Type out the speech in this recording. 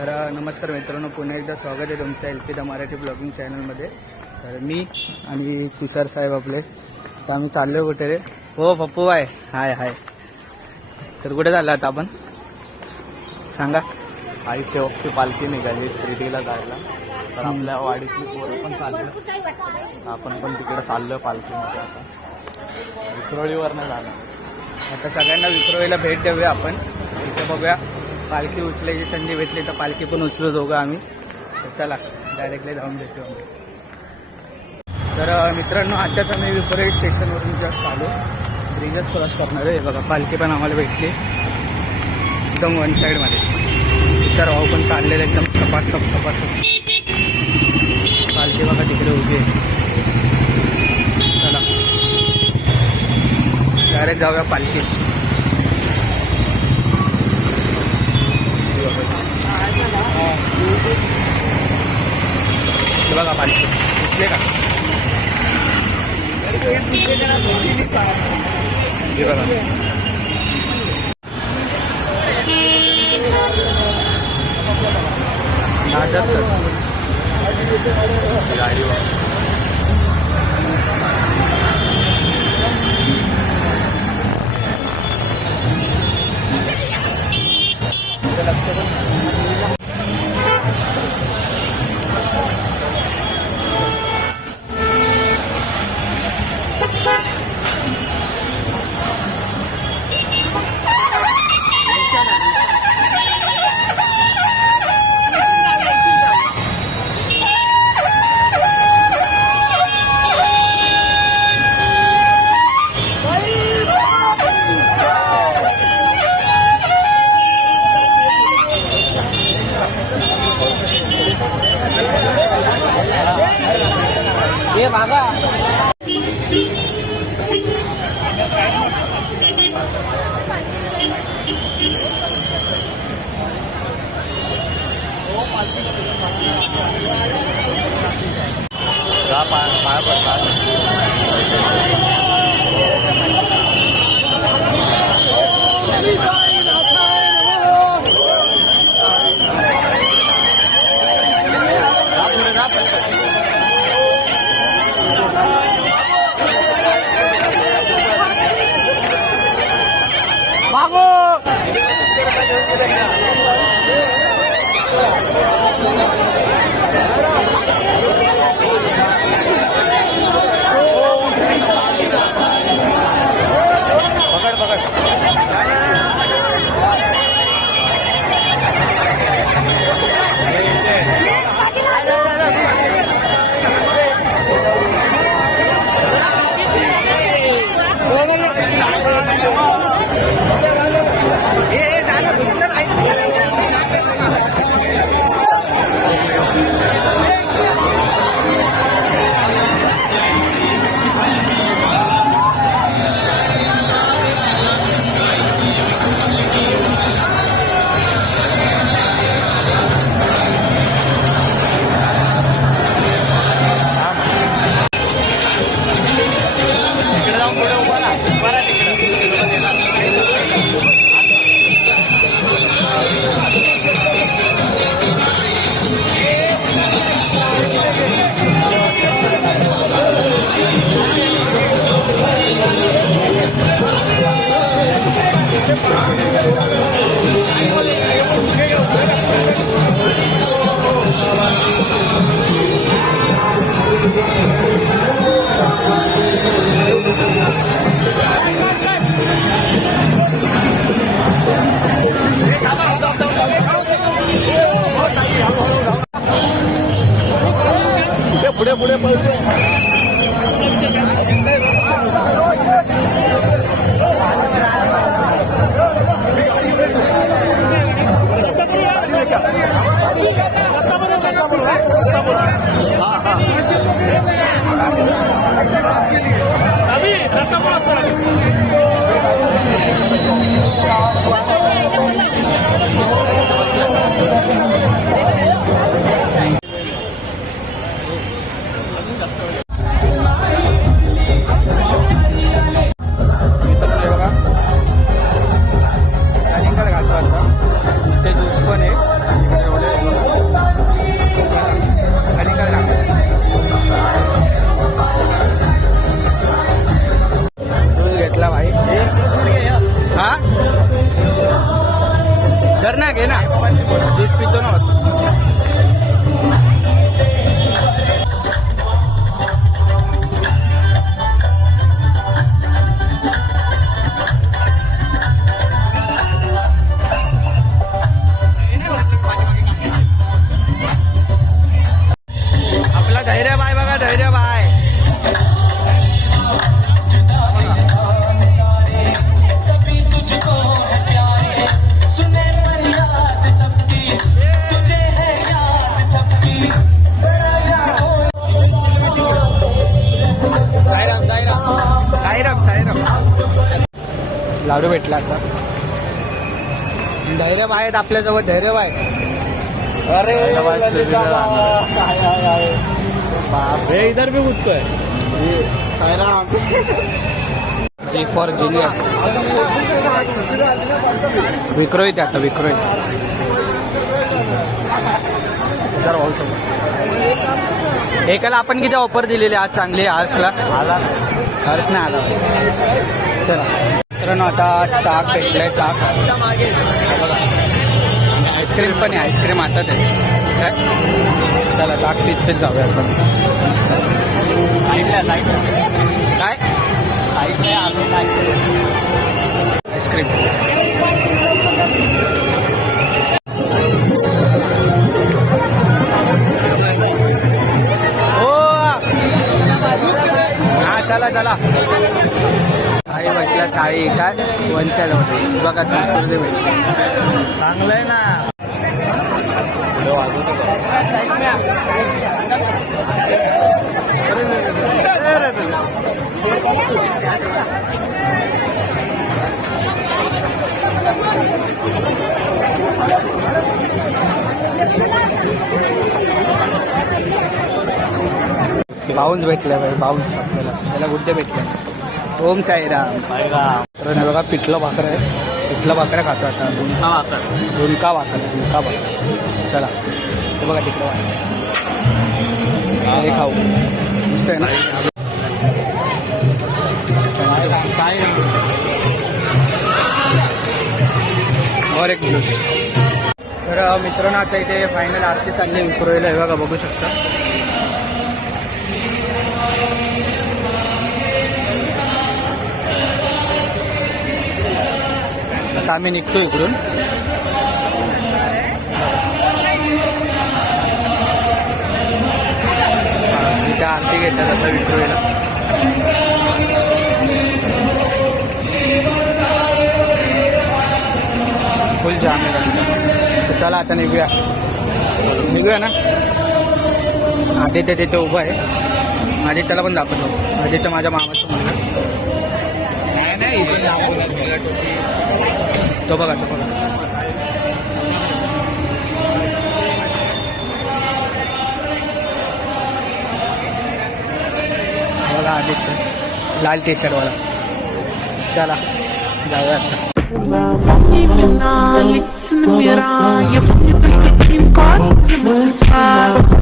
तर नमस्कार मित्रांनो पुन्हा एकदा स्वागत आहे तुमचं L P the Marathi blogging चॅनलमध्ये. तर मी आणि तुषार साहेब आपले. तर आम्ही चाललो कुठे रे? हो पप्पू आहे हाय हाय. तर कुठे चाललो आता आपण? सांगा. आई सेवकची पालखी निघाली शिर्डीला जायला. तर आपल्या वाडीतली पोरं पण चाललं. आपण पण तिकडे चाललोय पालखीमध्ये आता. विक्रोळीवर नाही जाणार. आता सगळ्यांना विक्रोळीला भेट देऊया आपण. इथे बघूया. पालखी उचलायची संधी भेटली तर पालखी पण उचलू दोघं आम्ही. तर चला डायरेक्टली जाऊन भेटू आम्ही. तर मित्रांनो आताच आम्ही विपरीत स्टेशनवरून जस्ट आलो. ब्रिजच क्रॉस करणार आहे. बघा पालखी पण आम्हाला भेटली. एकदम वन साईडमध्ये विचार भाऊ पण चाललेलं एकदम सपासप सपासप पालखी बघा तिकडे उभी आहे. चला. डायरेक्ट जाऊया पालखी. हे बघा पालखी दिसले का? हे बघा. नादर सर. घर ना घे ना लाडू भेटला आता. धैर्य आहेत आपल्याजवळ धैर्य बाय अरे बापरे. इधर भी कुदतोय जी फॉर जिनियस विक्रोहित आहे आता विक्रोहित सर भाऊ सोबत. एकाला आपण किती ऑफर दिलेली आज चांगली हर्षला? आला. हर्ष नाही आला. चला. मित्रांनो आता ताक भेटलाय ताक. आईस्क्रीम पण आहे आईस्क्रीम आता आहे काय? चला ताक पीत पीत जाऊया आपण. काय? आईस्क्रीम. हो. हा चला चला. आई बघला साळी एका वंशाला होते. बघा संस्कृती भेटते चांगलं आहे ना. बाउन्स भेटले भाई बाउन्स आपल्याला. त्याला गुड्डे भेटले. ओम साईराम. तर हे बघा पिठलं भाकर आहे. पिठलं भाकऱ्या खातो आता झुणका भाकर. झुणका भाकर झुणका भाकर. चला ते बघा तिकडं भाकर. हे खाऊ. मस्त आहे ना? और एक ज्यूस तर मित्रांनो आता इथे फायनल आरती चालली विक्रोळीला हे बघा बघू शकता. आता आम्ही निघतो इकडून. त्या आरती घेतात आता विक्रोळीला फुल जाम आहे चला आता निघूया. निघूया ना? आदित्य तिथे उभं आहे. आदित्यला पण दाखवतो. आदित्य माझ्या मामाचं मुलगा. तो बघा तो बघा. बघा आदित्य लाल टी शर्टवाला चला जाऊया आता.